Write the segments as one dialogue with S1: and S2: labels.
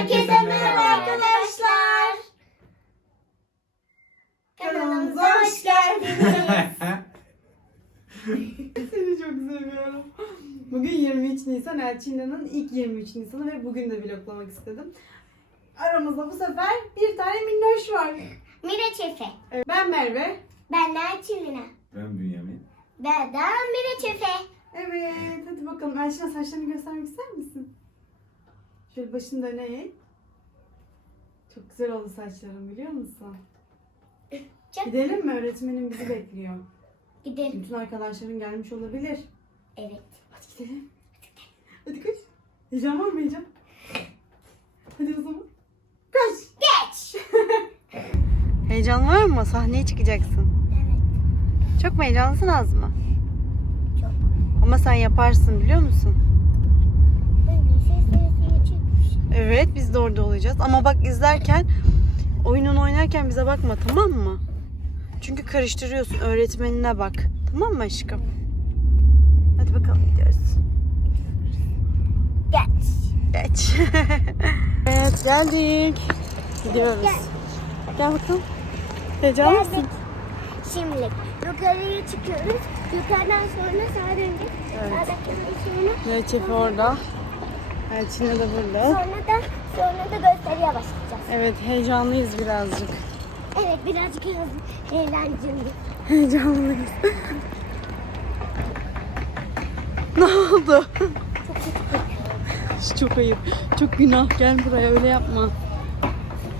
S1: Herkese merhaba arkadaşlar. Kanalımıza hoş geldiniz.
S2: Seni çok seviyorum. Bugün 23 Nisan Elçina'nın ilk 23 Nisan'ı ve bugün de vloglamak istedim. Aramızda bu sefer bir tane minnoş var.
S1: Mira Çefe.
S2: Evet, Ben Merve.
S1: Ben de Çivina.
S3: Ben Bünyamin.
S1: Ben de Mira Çefe.
S2: Evet hadi bakalım Elçin'a saçlarını göstermek ister misin? Şöyle başını döne eğ. Çok güzel oldu saçların biliyor musun?
S1: Çok-
S2: Gidelim mi? Öğretmenim bizi bekliyor.
S1: Gidelim.
S2: Bütün arkadaşların gelmiş olabilir.
S1: Evet.
S2: Hadi gidelim. Hadi koş. Heyecan var mı heyecan? Hadi o zaman. Koş.
S1: Geç.
S2: Heyecan var mı? Sahneye çıkacaksın.
S1: Evet.
S2: Çok mu heyecanlısın az mı?
S1: Çok.
S2: Ama sen yaparsın biliyor musun? Evet biz de orada olacağız. Ama bak izlerken oyununu oynarken bize bakma tamam mı? Çünkü karıştırıyorsun. Öğretmenine bak. Tamam mı aşkım? Hadi bakalım gidiyoruz.
S1: Geç.
S2: Geç. evet geldik. Gidiyoruz.
S1: Gel.
S2: Gel bakalım. Heyecanlı mısın?
S1: Şimdi yukarıya çıkıyoruz. Yukarıdan sonra sağa döneceğiz.
S2: Evet. Çefe orada. Elçin de burada.
S1: sonra da sonra da gösteriye başlayacağız.
S2: Evet heyecanlıyız birazcık.
S1: Evet birazcık eğlenceli.
S2: Heyecanlıyız. ne oldu? Çok ayıp. Çok günah. Gel buraya öyle yapma.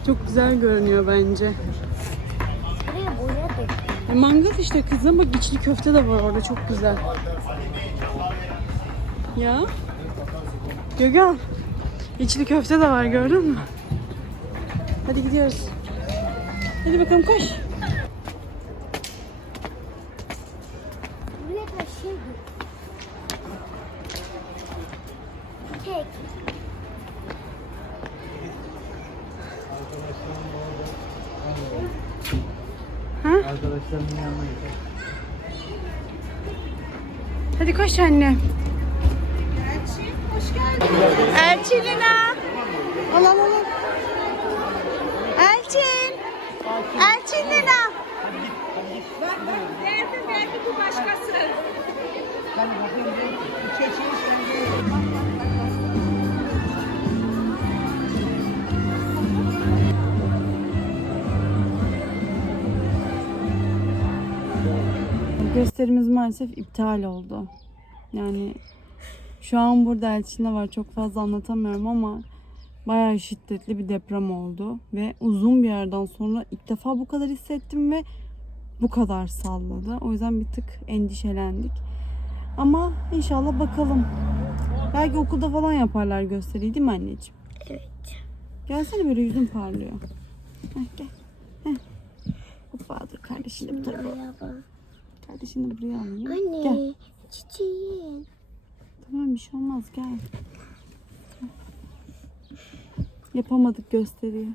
S2: Çok güzel görünüyor bence.
S1: Buraya boya.
S2: E, mangal işte kızım bak içli köfte de var orada çok güzel. Ya. Gögal. İçli köfte de var gördün mü? Hadi gidiyoruz. Hadi bakalım koş.
S1: Kek.
S3: Arkadaşlarımın yanına gidelim.
S2: Hadi koş anne. Elçin hoş geldin. Elçin Lina. Al al al. Elçin. Elçin Lina. Gösterimiz maalesef iptal oldu. Yani şu an burada Elçin'de var. Çok fazla anlatamıyorum ama bayağı şiddetli bir deprem oldu. Ve uzun bir yerden sonra ilk defa bu kadar hissettim ve bu kadar salladı. O yüzden bir tık endişelendik. Ama inşallah bakalım. Belki okulda falan yaparlar gösteriyi değil mi anneciğim?
S1: Evet.
S2: Gelsene böyle yüzün parlıyor. Heh, gel. Heh. Hoppa dur kardeşini bu tarafa. Kardeşini buraya alayım.
S1: Anne.
S2: Gel.
S1: Çiçeğin.
S2: Tamam bir şey olmaz gel. Yapamadık gösteriyi.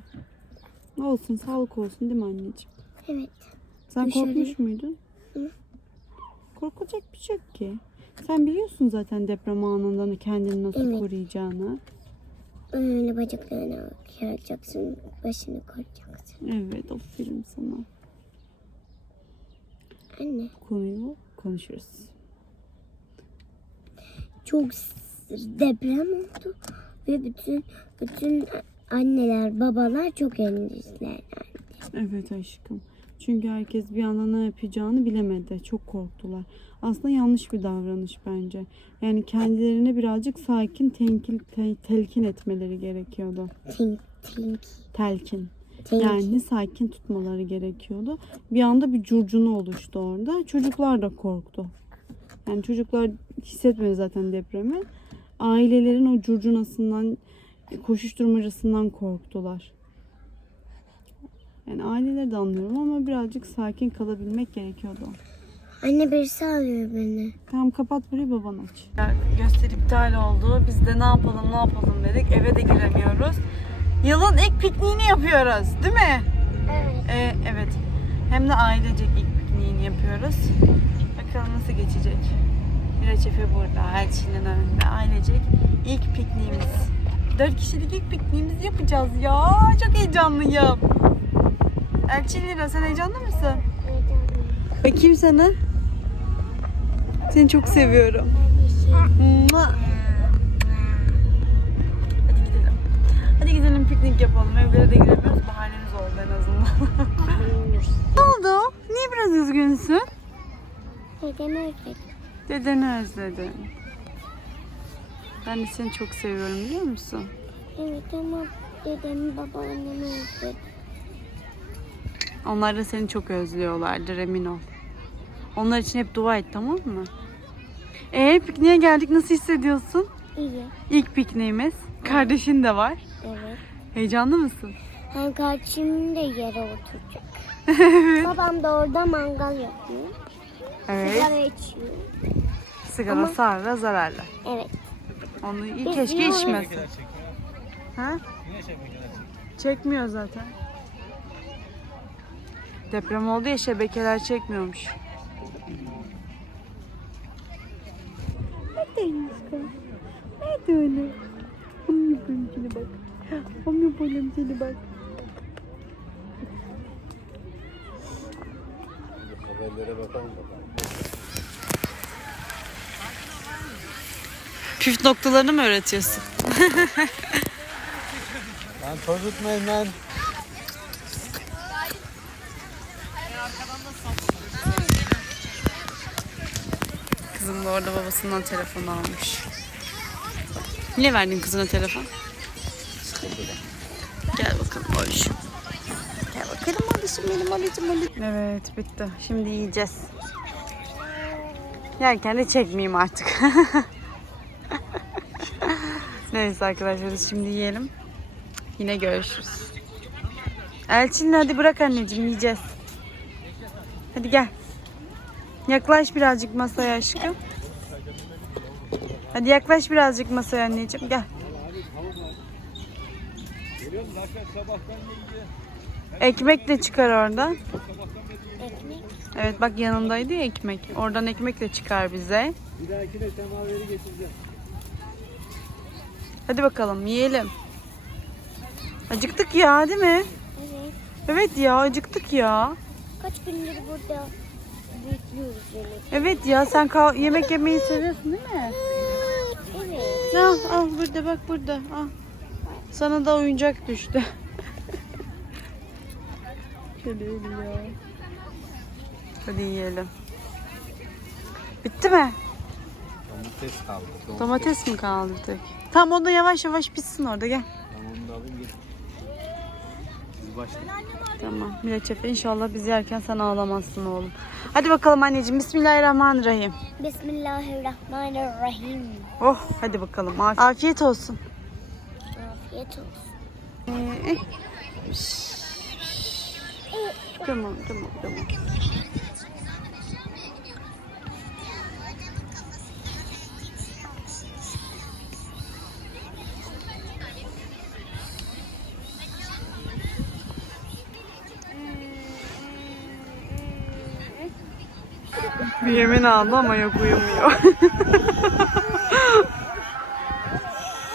S2: Olsun sağlık olsun değil mi anneciğim?
S1: Evet.
S2: Sen
S1: Dışarı-
S2: korkmuş muydun?
S1: Hı.
S2: Korkacak bir şey yok ki. Sen biliyorsun zaten deprem anında kendini nasıl
S1: Evet.
S2: koruyacağını.
S1: Öyle bacaklarına yaracaksın. Başını koyacaksın.
S2: Evet aferin sana.
S1: Anne.
S2: Konuyu konuşuruz.
S1: Çok deprem oldu. Ve bütün bütün anneler, babalar çok endişeler.
S2: Evet aşkım. Çünkü herkes bir anda ne yapacağını bilemedi. Çok korktular. Aslında yanlış bir davranış bence. Yani kendilerine birazcık sakin, tenkil, te- telkin etmeleri gerekiyordu.
S1: Tink, tink,
S2: Telkin.
S1: tink.
S2: Yani sakin tutmaları gerekiyordu. Bir anda bir curcunu oluştu orada. Çocuklar da korktu. Yani çocuklar hissetmedi zaten depremi. Ailelerin o curcunasından, koşuşturmacasından korktular. Yani aileleri de anlıyorum ama birazcık sakin kalabilmek gerekiyordu.
S1: Anne birisi arıyor beni.
S2: Tamam kapat burayı baban aç. Gösteri iptal oldu. Biz de ne yapalım ne yapalım dedik. Eve de giremiyoruz. Yılın ilk pikniğini yapıyoruz değil mi?
S1: Evet.
S2: Ee, evet. Hem de ailecek ilk pikniğini yapıyoruz. Bakalım nasıl geçecek. Reçefe burada. Elçinin önünde. Ailecek ilk pikniğimiz. Dört kişilik ilk pikniğimizi yapacağız. ya. Çok heyecanlıyım. Elçin Lira sen heyecanlı mısın? Bakayım sana. Seni çok seviyorum. Hadi gidelim. Hadi gidelim piknik yapalım. Evlere de giremiyoruz. Bahanemiz oldu en azından. ne oldu? Niye biraz üzgünsün?
S1: Dedemi özledim.
S2: Dedeni özledim. Ben de seni çok seviyorum biliyor musun?
S1: Evet ama dedemi babaannemi özledim.
S2: Onlar da seni çok özlüyorlardır emin ol. Onlar için hep dua et tamam mı? Ee pikniğe geldik nasıl hissediyorsun?
S1: İyi.
S2: İlk pikniğimiz. Kardeşin de var.
S1: Evet.
S2: Heyecanlı mısın?
S1: Hem kardeşim de yere oturacak. Babam da orada mangal yapıyor.
S2: Evet.
S1: Sigara içiyor.
S2: Sigara
S1: Ama-
S2: sağlığa zararlı.
S1: Evet.
S2: Onu iyi
S1: Biz
S2: keşke
S1: yiyoruz.
S2: içmesin. Ha? Çekmiyor zaten. Deprem oldu ya şebekeler çekmiyormuş. Neredeymiş kız? Nerede öyle? Om yapayım seni bak. Om yapalım seni bak.
S3: Haberlere bakalım bakalım.
S2: Püf noktalarını mı öğretiyorsun?
S3: Lan toz tutmayın lan.
S2: Kızım da orada babasından telefon almış. Niye verdin kızına telefon? Gel bakalım oğlum. Gel bakalım oğlum benim oğlum oğlum. Evet bitti. Şimdi yiyeceğiz. Yerken de çekmeyeyim artık. Neyse arkadaşlar şimdi yiyelim. Yine görüşürüz. Elçin hadi bırak anneciğim yiyeceğiz. Hadi gel. Yaklaş birazcık masaya aşkım. Hadi yaklaş birazcık masaya anneciğim. Gel. Ekmek de çıkar oradan.
S1: Ekmek.
S2: Evet bak yanındaydı ya ekmek. Oradan ekmek de çıkar bize.
S3: Bir dahakine semaveri getireceğim.
S2: Hadi bakalım yiyelim. Acıktık ya değil mi?
S1: Evet.
S2: Evet ya acıktık ya.
S1: Kaç gündür burada bekliyoruz yemek.
S2: Evet ya sen kal- yemek yemeyi seviyorsun değil mi?
S1: Evet.
S2: Al al burada bak burada al. Sana da oyuncak düştü. Şöyle ya. Hadi yiyelim. Bitti mi?
S3: Domates kaldı. Domates.
S2: Domates mi kaldı bir tek? Tamam o da yavaş yavaş pişsin orada gel.
S3: Tamam onu da alayım gel. Biz başlayalım.
S2: Tamam. Miraç Efe inşallah biz yerken sen ağlamazsın oğlum. Hadi bakalım anneciğim. Bismillahirrahmanirrahim.
S1: Bismillahirrahmanirrahim.
S2: Oh hadi bakalım. Af- Afiyet olsun.
S1: Afiyet olsun.
S2: Ee, Tamam tamam tamam. Bir yemin aldı ama yok uyumuyor.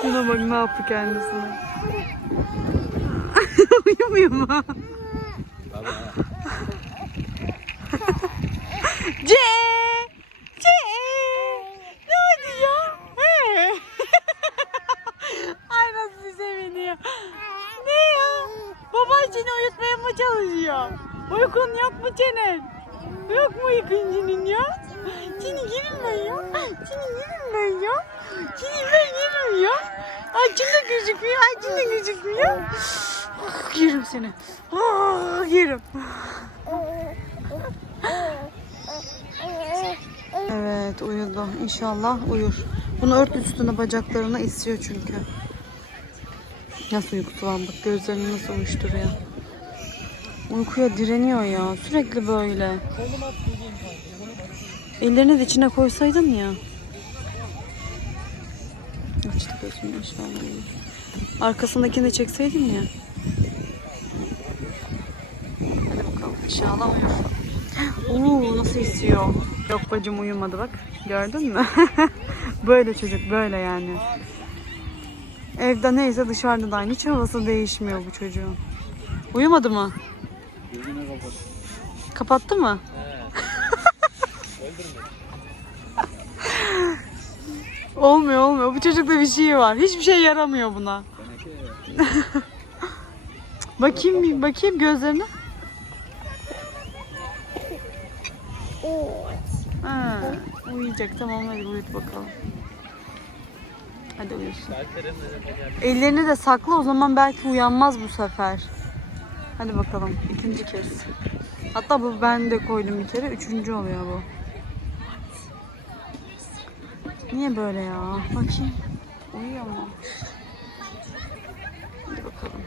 S2: Şuna bak ne yaptı kendisine. uyumuyor mu? C C Ne oldu ya? He. Ay nasıl seviniyor. Ne ya? Baban seni uyutmaya mı çalışıyor? Uykun yok mu senin? Yok mu senin ya? Seni yerim ben ya. Seni yerim ben ya. Seni ben yerim ya. Acın da gözükmüyor. Acın da gözükmüyor. Ah, yerim seni. Ah, yerim. Evet uyudu. İnşallah uyur. Bunu ört üstüne bacaklarına istiyor çünkü. Nasıl uykusu var bak gözlerini nasıl uyuşturuyor. Uykuya direniyor ya. Sürekli böyle. Ellerini de içine koysaydın ya. Açtı gözünü inşallah. Arkasındakini de çekseydin ya. Hadi bakalım inşallah uyur. Oo nasıl istiyor. Yok bacım uyumadı bak. Gördün mü? böyle çocuk böyle yani. Evde neyse dışarıda da aynı. Hiç havası değişmiyor bu çocuğun. Uyumadı mı?
S3: Gözünü kapat.
S2: Kapattı mı?
S3: Öldürme.
S2: Olmuyor olmuyor. Bu çocukta bir şey var. Hiçbir şey yaramıyor buna. Bakayım bir bakayım gözlerine. Ha, uyuyacak tamam hadi uyut bakalım. Hadi uyusun. Ellerini de sakla o zaman belki uyanmaz bu sefer. Hadi bakalım ikinci kez. Hatta bu ben de koydum bir kere. Üçüncü oluyor bu. Niye böyle ya? Bakayım. Uyuyor mu? Hadi bakalım.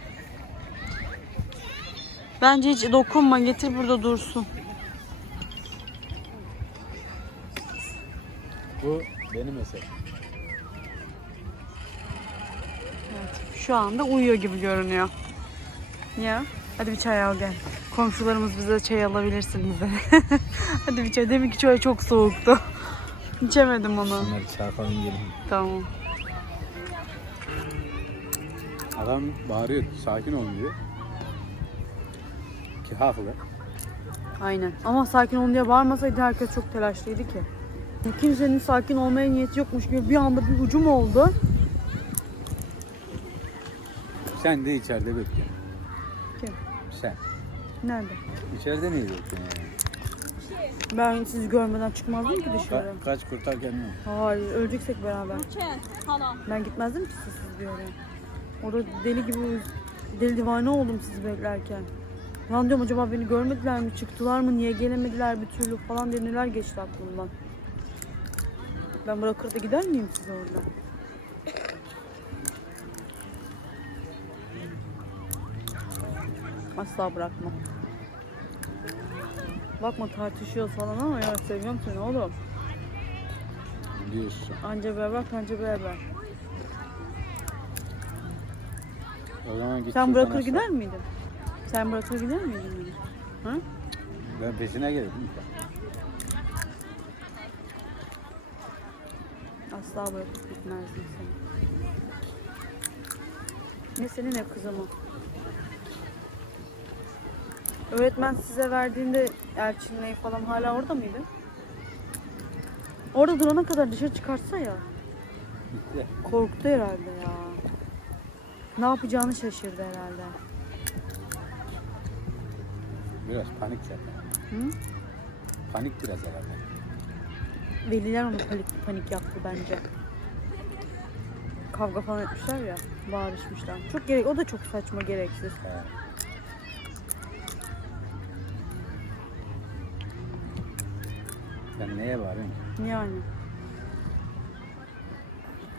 S2: Bence hiç dokunma. Getir burada dursun.
S3: Bu benim eserim.
S2: Evet, şu anda uyuyor gibi görünüyor. Ya, hadi bir çay al gel. Komşularımız bize çay alabilirsiniz de. hadi bir çay. Demin ki çay çok soğuktu. İçemedim onu.
S3: Bunları çarpalım gelin.
S2: Tamam.
S3: Adam bağırıyor, sakin olun diyor. Ki haklı.
S2: Aynen. Ama sakin olun diye bağırmasaydı herkes çok telaşlıydı ki. Kimsenin sakin olmaya niyeti yokmuş gibi bir anda bir hücum oldu.
S3: Sen de içeride bekle. Sen.
S2: Nerede?
S3: İçeride neyi bekliyorsun yani?
S2: Ben sizi görmeden çıkmazdım ki dışarı.
S3: Ka- kaç kurtar kendini.
S2: Hayır, öleceksek beraber. Ben gitmezdim ki sizsiz bir yere. Orada deli gibi deli divane oldum sizi beklerken. Lan diyorum acaba beni görmediler mi, çıktılar mı, niye gelemediler bir türlü falan diye neler geçti aklımdan. Ben bırakır da gider miyim size orada? Asla bırakmam. Bakma tartışıyor falan ama ya seviyorum seni oğlum.
S3: Diyorsun.
S2: Anca beraber kanca beraber.
S3: O zaman git
S2: Sen bırakır
S3: aşağı.
S2: gider miydin? Sen bırakır gider miydin beni? Ha?
S3: Ben peşine gelirim.
S2: Asla bırakıp gitmezdim seni. Ne seni ne kızımı. Öğretmen size verdiğinde Elçin'le falan hala orada mıydı? Orada durana kadar dışarı çıkarsa ya. Korktu herhalde ya. Ne yapacağını şaşırdı herhalde.
S3: Biraz panik zaten.
S2: Hı?
S3: Panik biraz herhalde.
S2: Veliler onu panik, panik yaptı bence. Kavga falan etmişler ya, bağırışmışlar. Çok gerek, o da çok saçma, gereksiz.
S3: Ha. Ben neye bağırıyorum?
S2: Yani.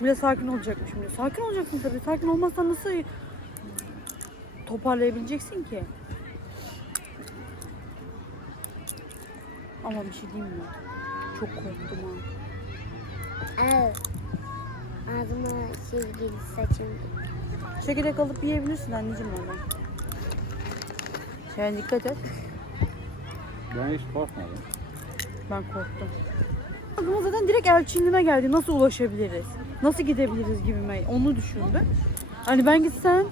S2: Bir de sakin olacakmışım diyor. Sakin olacaksın tabii. Sakin olmazsan nasıl toparlayabileceksin ki? Ama bir şey diyeyim mi? Çok korktum ha.
S1: Ağzıma sevgili saçım.
S2: Çekirdek alıp yiyebilirsin anneciğim oradan. Sen dikkat et.
S3: Ben hiç korkmadım.
S2: Ben korktum. Aklıma zaten direkt Elçinliğime geldi. Nasıl ulaşabiliriz? Nasıl gidebiliriz gibime. Onu düşündüm. Hani ben gitsem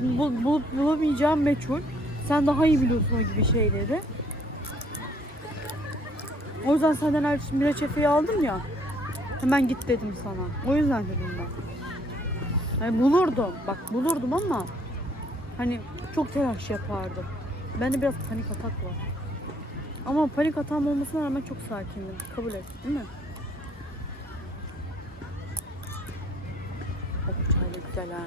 S2: bul, bulup bulamayacağım meçhul. Sen daha iyi biliyorsun o gibi şeyleri. O yüzden senden Elçin reçeteyi aldım ya. Hemen git dedim sana. O yüzden dedim ben. Hani bulurdum. Bak bulurdum ama hani çok telaş yapardım. Bende biraz panik atak var. Ama panik atağım olmasına rağmen çok sakindim. Kabul et değil mi? Oh çay da güzel ha.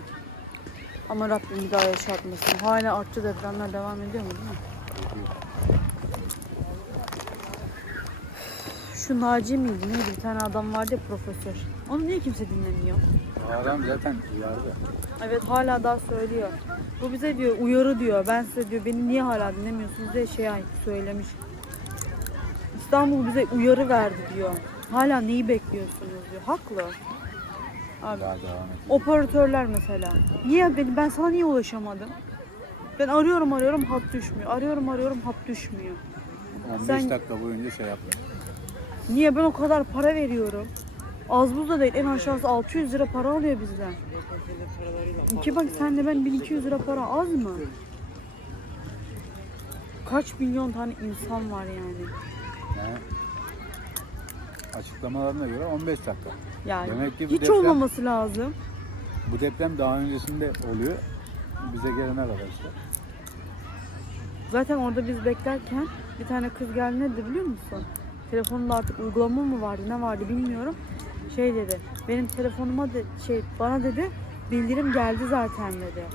S2: Ama Rabbim bir daha yaşatmasın. Hala artçı depremler devam ediyor mu değil mi? Şu Naci miydi neydi bir tane adam vardı ya profesör. Onu niye kimse dinlemiyor?
S3: Adam zaten uyardı.
S2: Evet hala daha söylüyor. Bu bize diyor uyarı diyor. Ben size diyor beni niye hala dinlemiyorsunuz diye şey ay- söylemiş. İstanbul bize uyarı verdi diyor. Hala neyi bekliyorsunuz diyor. Haklı. Abi
S3: Daha devam et.
S2: operatörler mesela. Niye beni ben sana niye ulaşamadım? Ben arıyorum arıyorum hat düşmüyor. Arıyorum arıyorum hat düşmüyor.
S3: 15
S2: Sen-
S3: dakika boyunca şey yaptım.
S2: Niye ben o kadar para veriyorum? Az buz da değil. En aşağısı 600 lira para alıyor bizden. İki bak senle ben 1200 lira para az mı? Kaç milyon tane insan var yani.
S3: Yani açıklamalarına göre 15 dakika.
S2: Yani
S3: Demek ki bu
S2: hiç
S3: deprem-
S2: olmaması lazım.
S3: Bu deprem daha öncesinde oluyor. Bize gelene kadar işte.
S2: Zaten orada biz beklerken bir tane kız geldi ne dedi biliyor musun? Telefonunda artık uygulama mı vardı ne vardı bilmiyorum. Şey dedi benim telefonuma de, şey bana dedi bildirim geldi zaten dedi.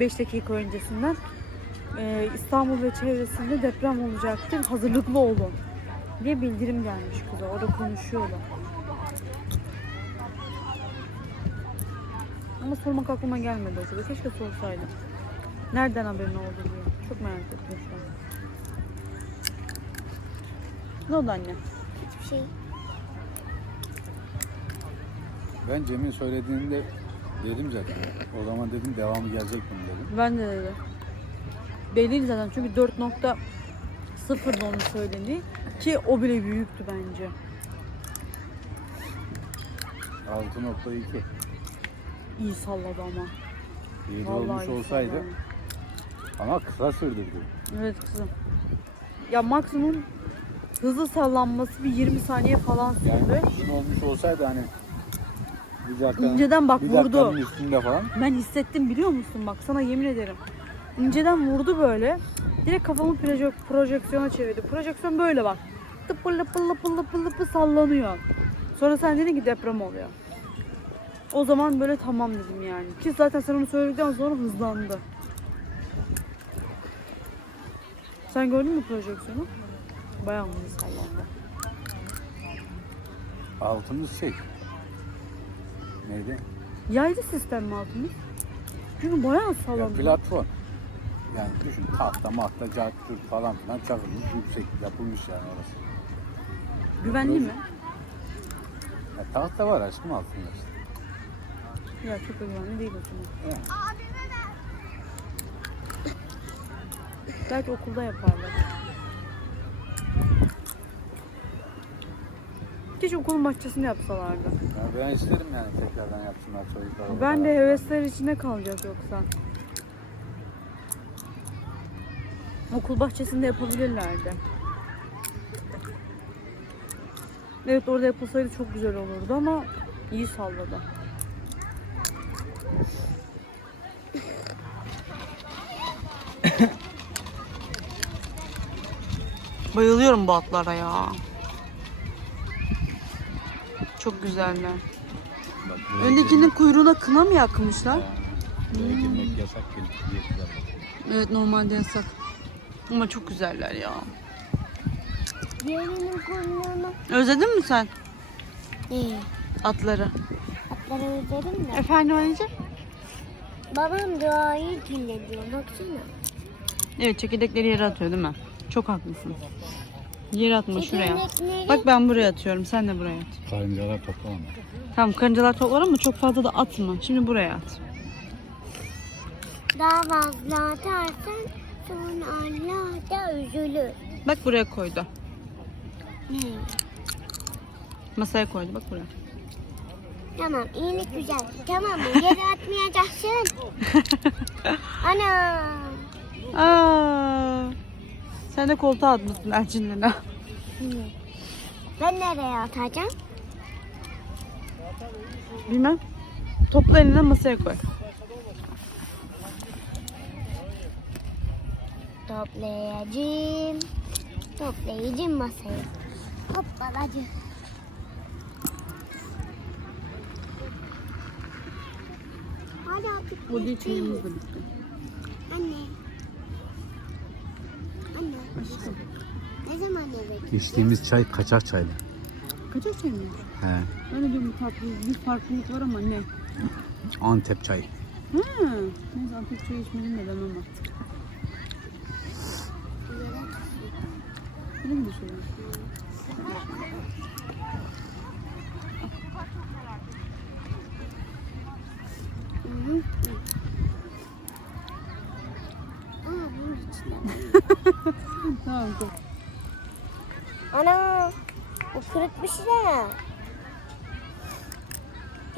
S2: 5 dakika öncesinden Ee, İstanbul ve çevresinde deprem olacaktır hazırlıklı olun diye bildirim gelmiş kıza orada konuşuyorlar. Ama sormak aklıma gelmedi sırada. Keşke sorsaydım. Nereden haberin oldu diye. Çok merak ettim şu an. Ne oldu anne?
S1: Hiçbir şey.
S3: Ben Cem'in söylediğinde dedim zaten. O zaman dedim devamı gelecek mi dedim.
S2: Ben de dedim. Belliydi zaten çünkü 4.0'da onu söylediği ki o bile büyüktü bence.
S3: 6.2.
S2: İyi salladı ama.
S3: 7
S2: Vallahi
S3: olmuş
S2: iyi
S3: olsaydı
S2: salladı.
S3: ama kısa sürdürdü.
S2: Evet kızım. Ya maksimum hızlı sallanması bir 20 saniye falan
S3: Yani
S2: sürdü.
S3: uzun olmuş olsaydı hani bir dakikanın,
S2: İnceden bak
S3: bir
S2: vurdu.
S3: dakikanın üstünde falan
S2: Ben hissettim biliyor musun? Bak sana yemin ederim. İnceden vurdu böyle. Direkt kafamı proje- projeksiyona çevirdi. Projeksiyon böyle bak. Tıpır lıpır lıpır lıpır lıpır sallanıyor. Sonra sen dedin ki deprem oluyor. O zaman böyle tamam dedim yani. Ki zaten sen onu söyledikten sonra hızlandı. Sen gördün mü projeksiyonu? Bayağı hızlı sallandı.
S3: altımız şey. Neydi?
S2: Yaylı sistem mi altımız? Çünkü bayağı
S3: Ya
S2: sallandı.
S3: platform. Yani düşün tahta mahta curt falan filan çakılmış yüksek yapılmış yani orası.
S2: Güvenli mi?
S3: Ya tahta var aşkım altında işte.
S2: Ya çok güvenli değil o zaman.
S3: Yani.
S2: Belki okulda yaparlar. Keşke okulun bahçesinde yapsalardı.
S3: Ya ben isterim yani tekrardan yapsınlar çocuklar.
S2: Ben de hevesler içinde kalacak yoksa. Okul bahçesinde yapabilirlerdi. Evet orada yapılsaydı çok güzel olurdu ama iyi salladı. Bayılıyorum bu atlara ya. Çok güzeller. Öndekinin kuyruğuna kına mı yakmışlar?
S3: Buraya girmek yasak gelip.
S2: Evet normalde yasak. Ama çok güzeller ya.
S1: Diğerinin konularına.
S2: Özledin mi sen
S1: İyi.
S2: atları?
S1: Atları özledim de.
S2: Efendim anneciğim?
S1: Babam duayı dinlediyor. Baksana.
S2: Evet çekirdekleri yere atıyor değil mi? Çok haklısın. Yere atma şuraya.
S1: Çekirdekleri-
S2: Bak ben buraya atıyorum sen de buraya at.
S3: Karıncalar toplama.
S2: Tamam karıncalar toplar ama çok fazla da atma. Şimdi buraya at.
S1: Daha fazla atarsan sonra Allah da üzülür.
S2: Bak buraya koydu.
S1: Ne?
S2: Masaya koydu bak buraya.
S1: Tamam iyilik güzel. Tamam mı? Yere atmayacaksın. Ana.
S2: Aa, sen de koltuğa atmışsın Elçin'le.
S1: Ben nereye atacağım?
S2: Bilmem. Topla eline masaya koy.
S1: Toplayacağım. Toplayacağım masayı. Hopbalacı. Hadi artık
S2: O değil
S1: bitti.
S2: çayımız da bitti.
S1: Anne. Anne. Ne zaman yemek?
S3: İçtiğimiz çay kaçak çaylı.
S2: Kaçak çay mı?
S3: He.
S2: Ben de diyorum tatlı bir farklılık var ama ne?
S3: Antep çayı.
S2: Ha, neyse Antep çayı içmedim de ben ama. Öyle mi düşünüyorsun?
S1: Hı hı. Aa, bunun içinde.
S2: Tamam.
S1: Şey de.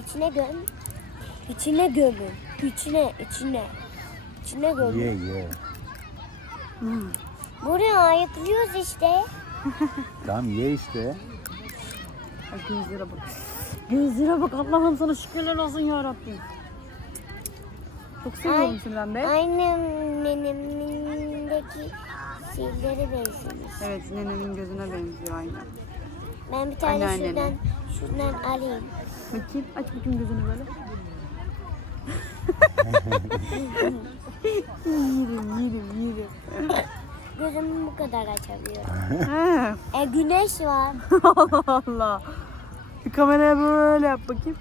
S1: İçine göm. İçine gömün. İçine, içine. İçine gömün.
S3: Ye ye.
S1: Buraya ayıklıyoruz işte.
S3: Tamam ye işte.
S2: Ay gözlere bak. Gözlere bak Allah'ım sana şükürler olsun ya Rabbim. Çok seviyorum
S1: Ay.
S2: seni ben be.
S1: Annemindeki şeylere benzemiş.
S2: Evet nenemin gözüne benziyor aynen.
S1: Ben bir tane
S2: Anneannene.
S1: şuradan, şuradan alayım.
S2: Bakayım aç bakayım gözünü böyle. yerim yerim yerim.
S1: Gözümü bu kadar açabiliyorum.
S2: He.
S1: E güneş var.
S2: Allah Allah. Bir kameraya böyle yap bakayım.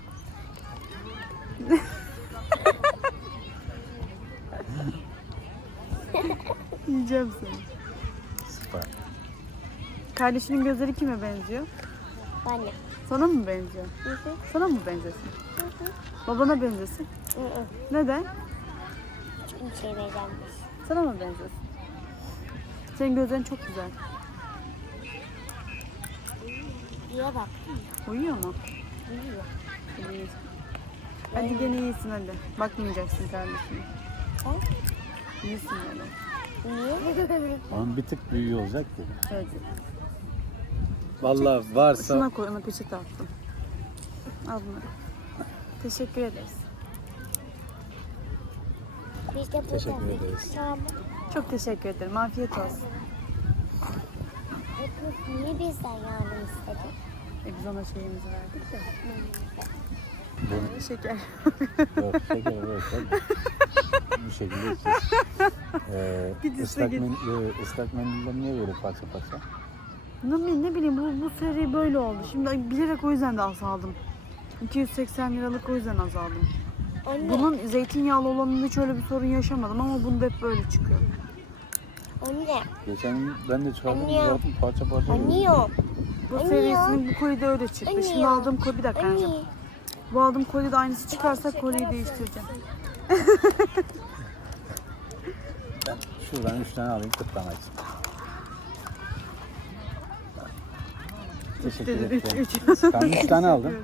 S2: Yiyeceğim seni.
S3: Süper.
S2: Kardeşinin gözleri kime benziyor?
S1: Bana.
S2: Sana mı benziyor?
S1: Hı hı,
S2: Sana mı benzesin?
S1: hı hı.
S2: Babana benzesin.
S1: Hı hı.
S2: Neden?
S1: Hiçbir şey beğenmiş.
S2: Sana mı benzesin? Senin gözlerin çok güzel.
S1: Diye bak.
S2: Uyuyor mu?
S1: Uyuyor.
S2: Hadi gene iyisin hadi. Bakmayacaksın kardeşine.
S1: Ha?
S2: İyisin böyle.
S1: Niye?
S3: Onun bir tık büyüğü olacak ki.
S2: Evet.
S3: Vallahi varsa
S2: Şuna koy, ona peçete attım. Al bunları. Teşekkür ederiz.
S1: Biz de.
S3: Teşekkür ederiz.
S1: Tamam.
S2: Çok teşekkür ederim. Afiyet olsun.
S1: E kız niye bizden yardım istedi?
S2: E biz ona şeyimizi verdik de.
S3: bu
S2: Şeker.
S3: yok şeker yok. tabii. Bu şekilde içeceğiz. Ee,
S2: Gidişe
S3: ıslak,
S2: git.
S3: men, e, ıslak mendiller niye böyle parça parça?
S2: Ne, bileyim- ne bileyim bu, bu seri böyle oldu. Şimdi bilerek o yüzden de azaldım. 280 liralık o yüzden azaldım.
S1: Anne.
S2: Bunun zeytinyağlı olanında hiç öyle bir sorun yaşamadım ama bunda hep böyle çıkıyor.
S1: Anne.
S3: Geçen ben de çıkardım
S1: Anne.
S3: zaten parça parça.
S1: Anne yok.
S2: Bu
S1: Anne
S2: serisinin bu koli de öyle çıktı.
S1: Anne
S2: Şimdi aldığım koli bir dakika.
S1: Anne.
S2: Bu aldığım koli de aynısı çıkarsa koliyi değiştireceğim.
S3: Ben şuradan üç tane alayım kıtlama için. Teşekkür
S2: Dedi, üç,
S3: ederim.
S2: üç.
S3: Tamam üç tane aldım.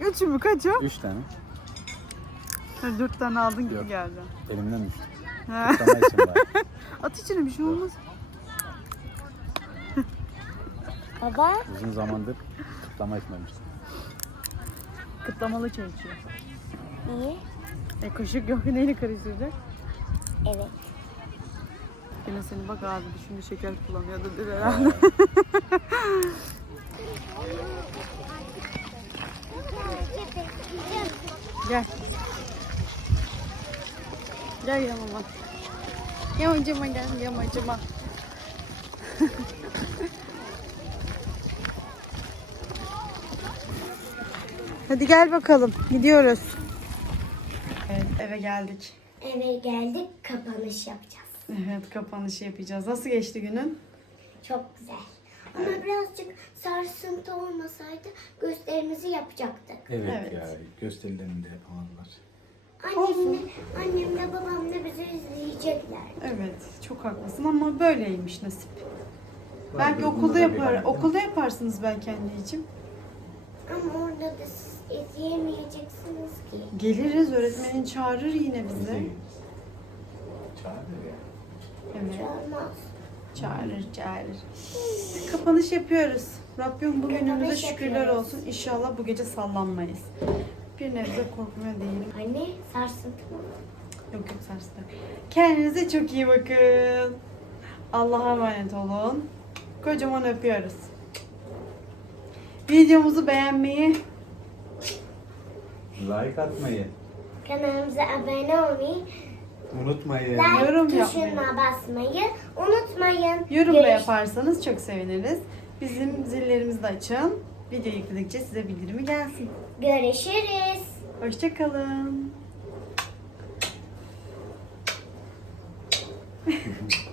S2: Üç mü kaç o?
S3: Üç tane.
S2: Ha, Dört tane aldın gibi
S3: Yok.
S2: geldi.
S3: Elimden düştü.
S2: Ha.
S3: İçin.
S2: At içine bir şey olmaz.
S1: Baba.
S3: Uzun zamandır kıtlama içmemiştim.
S2: Kıtlamalı çay içiyor.
S1: Niye?
S2: E kaşık yok neyle karıştıracak?
S1: Evet.
S2: Yine seni bak abi şimdi şeker kullanıyordu bir herhalde. Gel. Gel yanıma. Yamacıma gel yamacıma. Hadi gel bakalım. Gidiyoruz. Evet eve geldik.
S1: Eve geldik kapanış yapacağız.
S2: Evet kapanışı yapacağız. Nasıl geçti günün?
S1: Çok güzel. Ama birazcık sarsıntı olmasaydı gösterimizi yapacaktık.
S3: Evet,
S2: Evet.
S3: ya gösterilerini de yapamadılar.
S1: Annemle, annemle babamla bizi izleyecekler.
S2: Evet çok haklısın ama böyleymiş nasip. Belki
S3: bunda
S2: okulda
S3: da
S2: yapar,
S3: bir-
S2: okulda yaparsınız belki anneciğim.
S1: Ama orada da siz izleyemeyeceksiniz ki.
S2: Geliriz öğretmenin çağırır yine bizi.
S3: Çağırdı ya.
S2: Evet
S1: Olmaz.
S2: Çağırır çağırır. Kapanış yapıyoruz. Rabbim bu günümüze
S1: Kapanış
S2: şükürler olsun. İnşallah bu gece sallanmayız. Bir nebze korkmuyor değilim.
S1: Anne sarsıntı mı?
S2: Yok yok sarsıntı. Kendinize çok iyi bakın. Allah'a emanet olun. Kocaman öpüyoruz. Videomuzu beğenmeyi,
S3: Like atmayı
S1: Kanalımıza abone olmayı,
S3: unutmayın.
S1: like
S2: Yorum
S1: tuşuna
S2: yapmayı.
S1: basmayı unutmayın.
S2: yorum da
S1: Görüş-
S2: yaparsanız çok seviniriz. Bizim zillerimizi de açın. Video yükledikçe size bildirimi gelsin.
S1: Görüşürüz.
S2: Hoşçakalın.